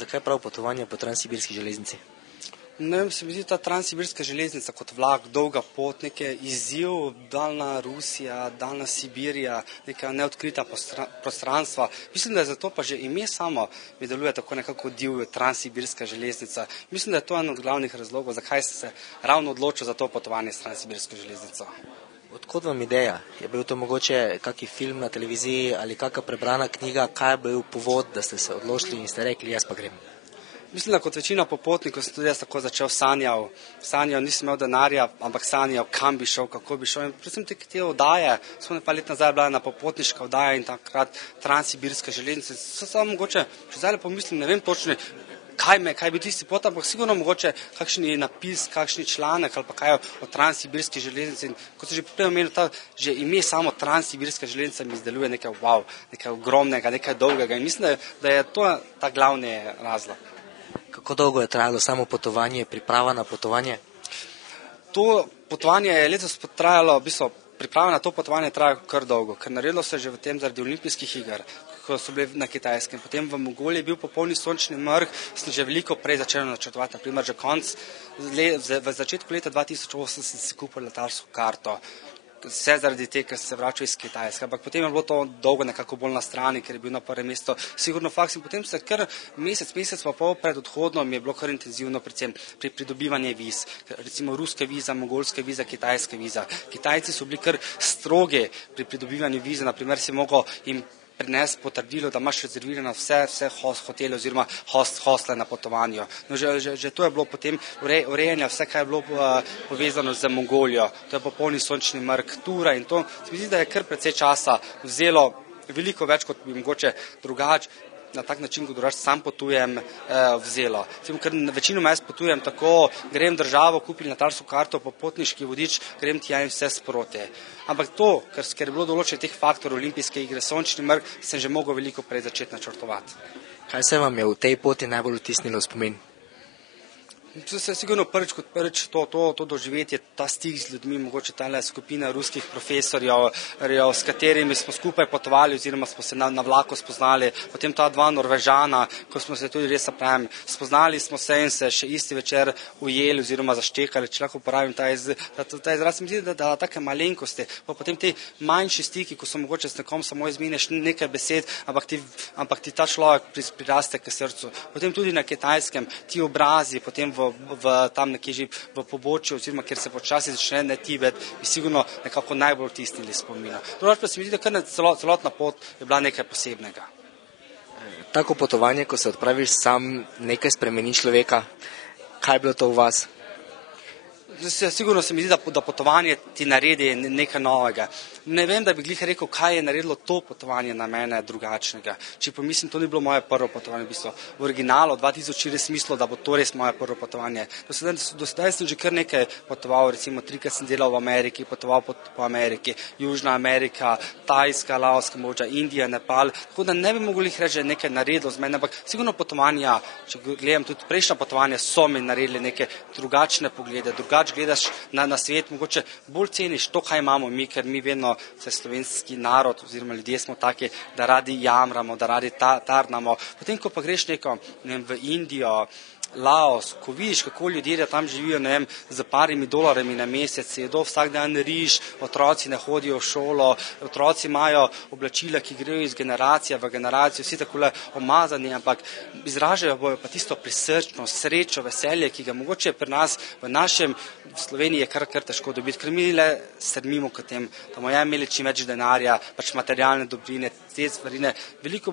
Zakaj prav potovanje po transsibirski železnici? Ne vem, se mi zdi ta transsibirska železnica kot vlak, dolga pot, nekaj izziv, daljna Rusija, daljna Sibirija, neka neodkrita prostranstva. Mislim, da je zato pa že ime samo mi deluje tako nekako divjo transsibirska železnica. Mislim, da je to en od glavnih razlogov, zakaj sem se ravno odločil za to potovanje s transsibirsko železnico. Odkot vam ideja? Je bil to mogoče kakšen film na televiziji ali kakšna prebrana knjiga? Kaj je bil povod, da ste se odločili in ste rekli, jaz pa grem? Mislim, da kot večina popotnikov sem tudi jaz tako začel sanjal, nisem imel denarja, ampak sanjal, kam bi šel, kako bi šel. In predvsem te oddaje, spomnim pa let nazaj bila ena popotniška oddaja in takrat transsibirska železnica. Samo mogoče, če zdaj pomislim, ne vem točno, kaj bi tisti pot, ampak sigurno mogoče kakšni napis, kakšni članek ali pa kaj o transsibirski železnici. In kot sem že prej omenil, že ime samo transsibirska železnica mi izdeluje nekaj wow, nekaj ogromnega, nekaj dolgega in mislim, da je to ta glavni razlog. Kako dolgo je trajalo samo potovanje, priprava na potovanje? To potovanje je letos trajalo, v bistvu priprava na to potovanje traja kar dolgo, ker naredilo se že v tem zaradi olimpijskih iger, ko so bili na Kitajskem. Potem v Mongoliji je bil popolni sončni mrk, sem že veliko prej začel načrtovati. Naprimer, že v začetku leta 2008 sem si kupil letalsko karto. Vse zaradi tega, ker se vračal iz Kitajske. Ampak potem je bilo to dolgo nekako bolj na strani, ker je bil na prvem mestu sigurno faks. In potem se kar mesec pa pol pred odhodom je bilo kar intenzivno, predvsem pri pridobivanju viz. Recimo ruske viza, mongolske viza, kitajske viza. Kitajci so bili kar strogi pri pridobivanju vize. Naprimer si mogel jim prinesti potrdilo, da imaš rezervirano vse hotele oziroma hostle na potovanju. No, že to je bilo potem urejanje, vse, kaj je bilo povezano z Mongolijo. To je popolni sončni mrk, tura in to. Se mi zdi, da je kar precej časa vzelo, veliko več, kot bi mogoče drugače, na tak način, kot drugače sam potujem, vzelo. Ker večinoma jaz potujem tako, grem v državo, kupim letalsko karto, popotniški vodič, grem tja in vse sproti. Ampak to, ker je bilo določenih teh faktorjev, olimpijske igre, sončni mrk, sem že mogel veliko prej začeti načrtovati. Kaj se vam je v tej poti najbolj vtisnilo v spomin? Se sigurno prvič to doživetje, ta stik z ljudmi, mogoče tale skupina ruskih profesorjev, s katerimi smo skupaj potovali oziroma smo se na vlaku spoznali, potem ta dva Norvežana, ko smo se tudi res spoznali smo se in se še isti večer ujeli oziroma zaštekali, če lahko uporabim ta izraz, mi zdi, da take malenkosti, pa potem te manjši stiki, ko so mogoče s nekom samo izmenjaš nekaj besed, ampak ti ta človek priraste k srcu. Potem tudi na Kitajskem, ti obrazi, potem tam nekje že v pobočju, oziroma kjer se počasi začne Tibet, bi sigurno nekako najbolj vtisnili spomina. Drugače pa se mi zdi, da kar celotna pot je bila nekaj posebnega. Tako potovanje, ko se odpraviš sam, nekaj spremeni človeka. Kaj je bilo to v vas? Sigurno se mi zdi, da potovanje ti naredi nekaj novega. Ne vem, da bi glih rekel, kaj je naredilo to potovanje na mene drugačnega. Če pomislim, to ni bilo moje prvo potovanje. V originalu 2004 smislu, da bo to res moje prvo potovanje. Do sedaj sem že kar nekaj potoval, recimo 3-krat sem delal v Ameriki, potoval po Ameriki, Južna Amerika, Tajska, Laos, Kambodža, Indija, Nepal. Tako da ne bi mogli reči, da je nekaj naredilo z mene, ampak sigurno potovanja, če gledam tudi prejšnja potovanja, so mi naredili neke drugačne poglede, drugače gledaš na svet, mogoče bolj ceniš to, kaj imamo mi, ker mi vedno, vse slovenski narod oziroma ljudje smo taki, da radi jamramo, da radi tarnamo. Potem, ko pa greš v Indijo, Laos, ko vidiš, kako ljudje tam živijo, ne vem, z parimi dolarjami na mesec, jedo vsak dan riž, otroci ne hodijo v šolo, otroci imajo oblačila, ki grejo iz generacije v generacijo, vsi takole omazani, ampak izražajo bojo pa tisto prisrčnost, srečo, veselje, ki ga mogoče pri nas, v našem Sloveniji je kar težko dobiti, ker mi le strmimo k tem, da bomo imeli čim več denarja, pač materialne dobrine, te stvarine, veliko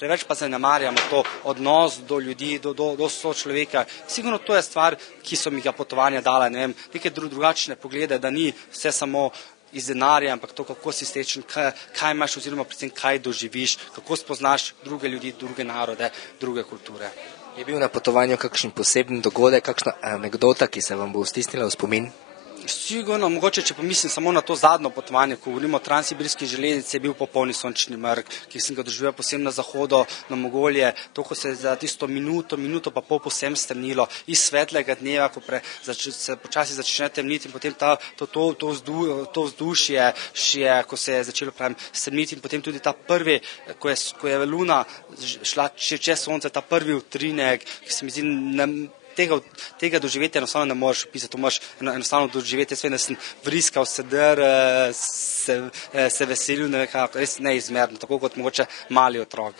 preveč pa zanemarjamo to odnos do ljudi, do sočloveka. Sigurno to je stvar, ki so mi ga potovanja dala, ne vem, neke drugačne poglede, da ni vse samo iz denarja, ampak to, kako si srečen, kaj imaš oziroma predvsem kaj doživiš, kako spoznaš druge ljudi, druge narode, druge kulture. Je bil na potovanju kakšen poseben dogodek, kakšna anekdota, ki se vam bo vtisnila v spomin? Sigurno, mogoče, če pomislim samo na to zadnjo potovanje, ko govorimo o transsibirski železnici, je bil popolni sončni mrk, ki sem ga doživel posebno na zahodu, na Mongolije, to, ko se je za tisto minuto pa pol posem strnilo iz svetlega dneva, ko se počasi začne temniti in potem to vzdušje, ko se je začelo strniti in potem tudi ta prvi, ko je luna šla čez sonce, ta prvi utrinek, ki se mi zdi, tega doživetja enostavno ne moreš opisati, to moraš enostavno doživeti. Jaz vem, da sem vriskal, se veselil, res neizmerno, tako kot mogoče mali otrok.